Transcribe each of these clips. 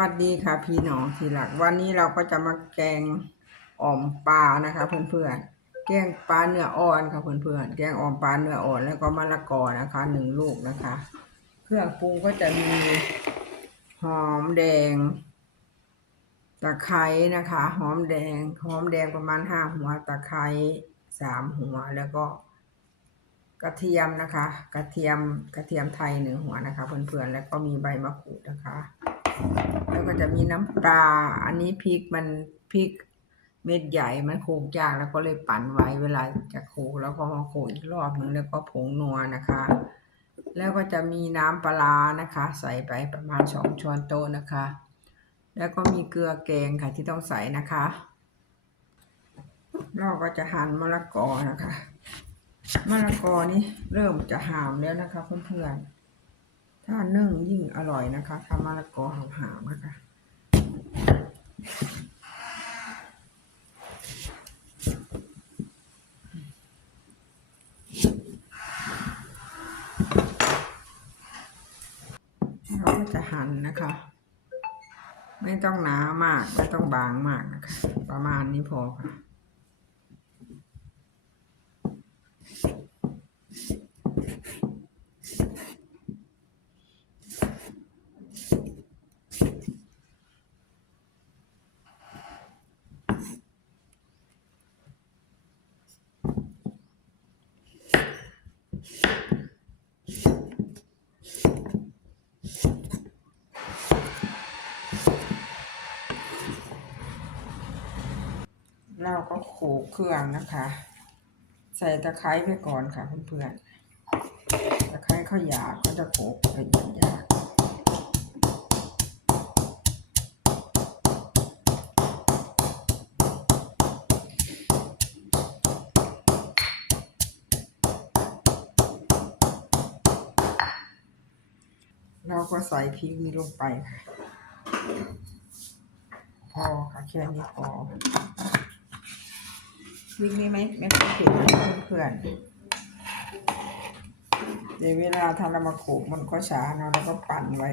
วัสดีค่ะ พี่น้องที่รัก วันนี้เราก็จะมาแกงอ่อมปลานะคะ เพื่อนๆ แกงปลาเนื้ออ่อนค่ะเพื่อนๆ แกงอ่อมปลาเนื้ออ่อนแล้วก็มะละกอนะคะหนึ่งลูกนะคะ เครื่องปรุงก็จะมีหอมแดงตะไคร้นะคะ หอมแดงหอมแดงประมาณห้าหัวตะไคร้สามหัวแล้วก็กระเทียมนะคะ กระเทียมกระเทียมไทยหนึ่งหัวนะคะ เพื่อนๆ แล้วก็มีใบมะกรูดนะคะ แล้วก็จะมีน้ำปลา อันนี้พริกมันพริกเม็ดใหญ่มันโขกยากแล้วก็เลยปั่นไว้เวลาจะโขกแล้วก็มาโขกอีกรอบหนึ่งแล้วก็ผงนัวนะคะ แล้วก็จะมีน้ำปลาร้านะคะ ใส่ไปประมาณสองช้อนโต๊ะนะคะ แล้วก็มีเกลือแกงค่ะที่ต้องใส่นะคะเราก็จะหั่นมะละกอนะคะ มะละกอนี่เริ่มจะหามแล้วนะคะเพื่อนๆ ถ้านึ่งยิ่งอร่อยนะคะถ้ามะละกอหามๆนะคะเราก็จะหั่นนะคะ ไม่ต้องหนามาก ไม่ต้องบางมากนะคะ ประมาณนี้พอค่ะ เราก็โขลกเครื่องนะคะ ใส่ตะไคร้ไปก่อนค่ะเพื่อนๆตะไคร้ข้าวหยาก็จะโขลกเป็นหยาเราก็ใส่พริกนี้ลงไป พอค่ะแค่นี้พอ พริกนี้ไหมไม่ต้องเผ็ดนเพื่อนเดี๋ยวเวลาทำเรามาขูดมันก็ช้าเนาะแล้วก็ปั่นไว้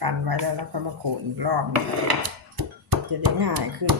ปั่นไว้แล้วแล้วก็มาขูดอีกรอบหนึ่งจะได้ง่ายขึ้น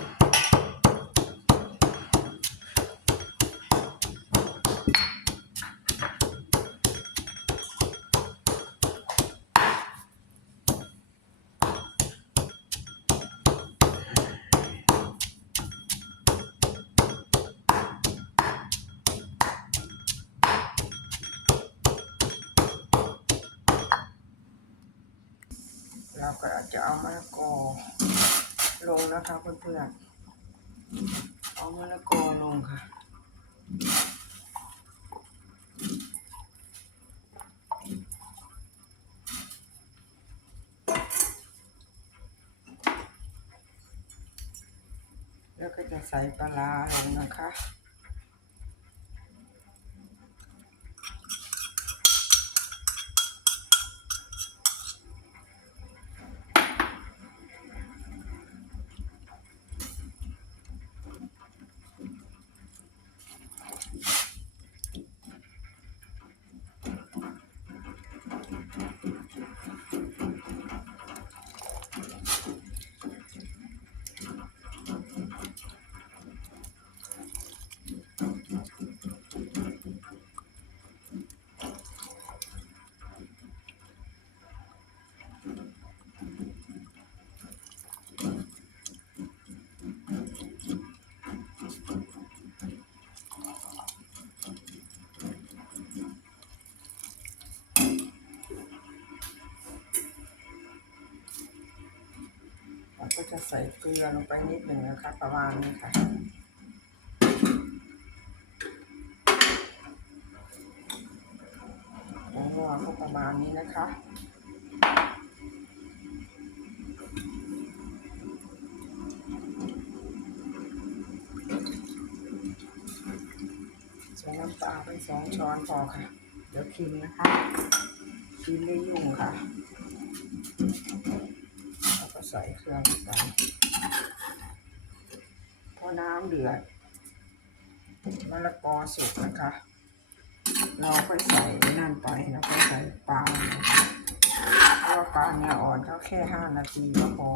เราก็ จะเอามะละกอลงนะคะเพื่อนๆ เอามะละกอลงค่ะแล้วก็จะใส่ปลาร้าลงนะคะ จะใส่เกลือลงไปนิดหนึ่งนะคะประมาณนี้ค่ะผงนัวก็ประมาณนี้นะคะใส่น้ำปลาไปสองช้อนพอค่ะ เดี๋ยวกินนะคะกินไม่ยุ่งค่ะ ใส่เครื่องไปพอน้ำเดือดมะละกอสุกนะคะ เราก็ใส่นั่นไปแล้วก็ใส่ปลาเพราว่าปลาเนื้ออ่อนเขาแค่ห้านาทีก็พอ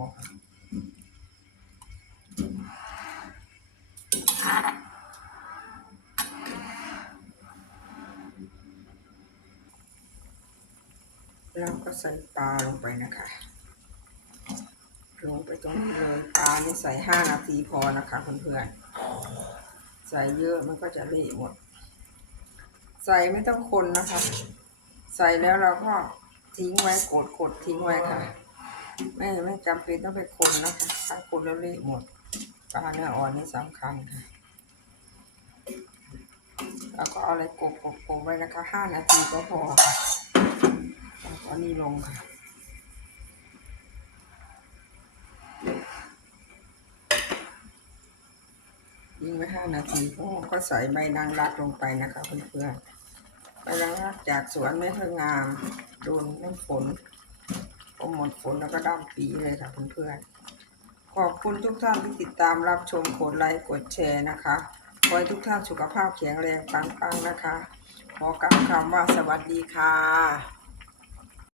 แล้วก็ใส่ปลาลงไปนะคะ ลงไปตรงนี้เลยปลาเนี่ยใส่ห้านาทีพอนะคะเพื่อนๆใส่เยอะมันก็จะเละหมด ใส่ไม่ต้องคนนะคะ ใส่แล้วเราก็ทิ้งไว้กดกดทิ้งไว้ค่ะ ไม่ไม่จำเป็นต้องไปคนนะคะถ้าคนแล้วเละหมดปลาเนื้ออ่อนนี่สำคัญค่ะแล้วก็เอาอะไรกบกบกบไว้นะคะห้านาทีก็พอค่ะแล้วก็นี่ลงค่ะ ยิงไว้ห้านาทีก็ก็ใส่ใบนางรักลงไปนะคะเพื่อนๆใบนางรักจากสวนไม่ค่อยงามโดนน้ำฝนพอหมดฝนแล้วก็ดำปีเลยค่ะเพื่อนๆขอบคุณทุกท่านที่ติดตามรับชมกดไลค์กดแชร์นะคะขอให้ทุกท่านสุขภาพแข็งแรงปังๆนะคะ ขอกล่าวคำว่าสวัสดีค่ะ